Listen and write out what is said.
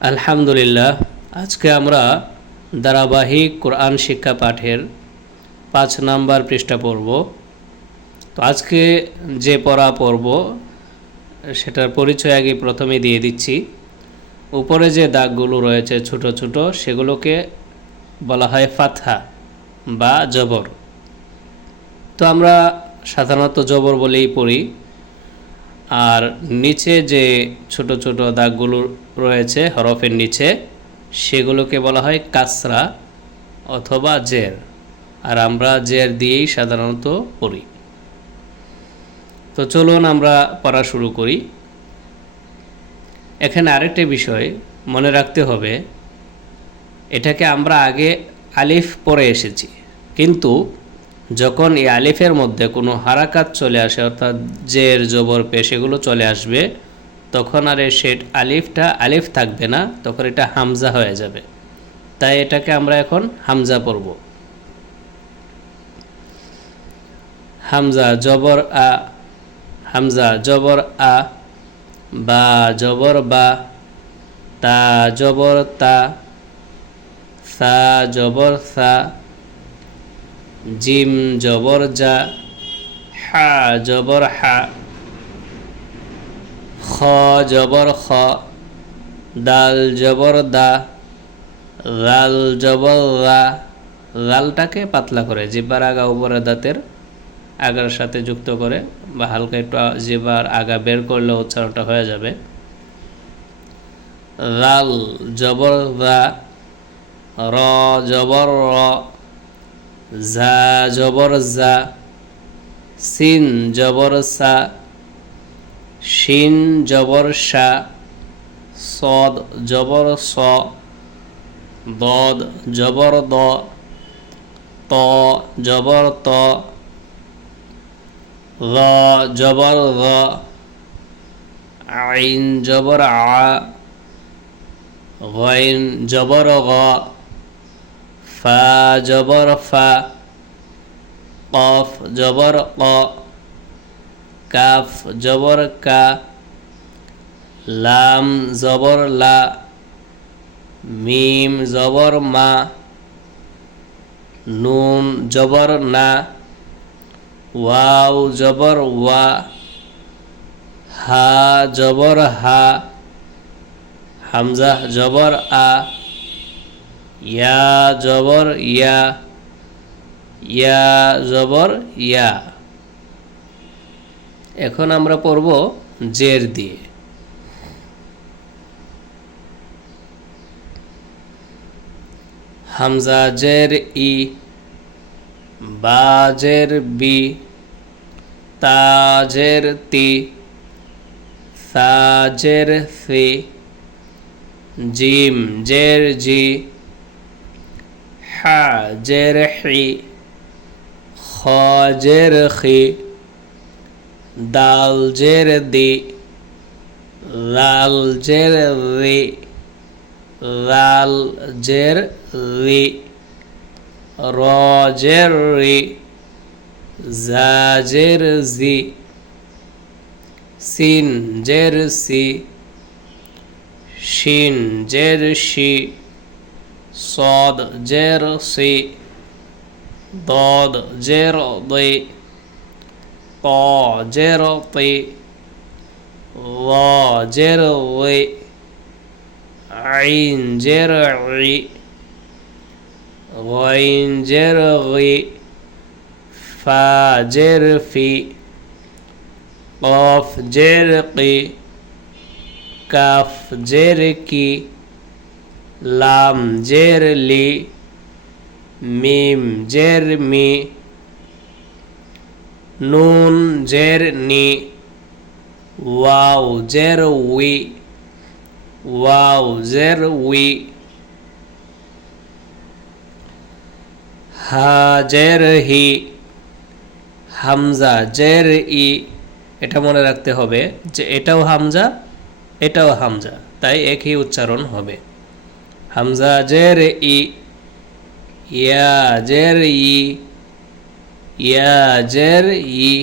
আলহামদুলিল্লাহ। আজকে আমরা ধারাবাহিক কোরআন শিক্ষা পাঠের 5 নাম্বার পৃষ্ঠা পড়ব। তো আজকে যে পড়া পড়ব সেটার পরিচয় আগে প্রথমে দিয়ে দিচ্ছি। উপরে যে দাগগুলো রয়েছে ছোট ছোট, সেগুলোকে বলা হয় ফাতহা বা জবর। তো আমরা সাধারণত জবর বলেই পড়ি। আর নিচে যে ছোট ছোট দাগগুলো রয়েছে হরফের নিচে, সেগুলোকে বলা হয় কাসরা অথবা জের। আর আমরা জের দিয়েই সাধারণত পড়ি। তো চলুন আমরা পড়া শুরু করি। এখানে আরেকটা বিষয় মনে রাখতে হবে, এটাকে আমরা আগে আলিফ পড়ে এসেছি, কিন্তু যখন এই আলিফের মধ্যে কোনো হারাকাত চলে আসে, অর্থাৎ জের জবর পেশ এগুলো চলে আসবে, তখন আর সে আলিফটা আলিফ থাকবে না, তখন এটা হামজা হয়ে যাবে। তাই এটাকে আমরা এখন হামজা পড়ব। হামজা জবর আ, হামজা জবর আ, বা জবর বা, তা জবর তা, সা জবর সা, জিম জবর জা, হা জবর হা, খ জবর খ, দাল জবর দা, রাল জবর রা। রালটাকে পাতলা করে জিহ্বার আগা উপরে দাঁতের আগার সাথে যুক্ত করে বা হালকা একটু জিহ্বার আগা বের করলে উচ্চারণটা হয়ে যাবে। রাল জবর রা, র জবর র, জা জবর জা, সিন জবর সা, শিন জবর শা, সদ জবর স, দদ জবর দ, ত জবর ত, র জবর র, আইন জবর আ, গাইন জবর গ, ফা জবর ফা, কফ জবর ক, কাফ জবর কা, লাম জবর লা, মিম জবর মা, নুন জবর না, ওয়াও জবর ওয়া, হা জবর হা, হামজা জবর আ, ইয়া জবর ইয়া, ইয়া জবর ইয়া। এখন আমরা পড়ব জের দিয়ে। হামজা জের ই, বা জের বি, তা জের তি, সা জের সি, জিম জের জি, হা জের হি, খ জের খি, দাল জের দি, লাল জের রি, লাল জের রি, র জের রি, জা জের জি, সিন জের সি, শিন জের শি, সদ জের সি, দদ জের দি, ত জের তি, ল জের লি, আইন জের ই, গাইন জের গি, ফা জের ফি, কফ জের কি, কাফ জের কি, লাম জের লি, মিম জের মি, নুন জের নি, ওয়াও জের উই, ওয়াও জের উই, হা জের হি, হামজা জের ই। এটা মনে রাখতে হবে যে এটাও হামজা, এটাও হামজা, তাই একই উচ্চারণ হবে। হামজা জের ই, ইয়া জের ই, ইয়া জের ই,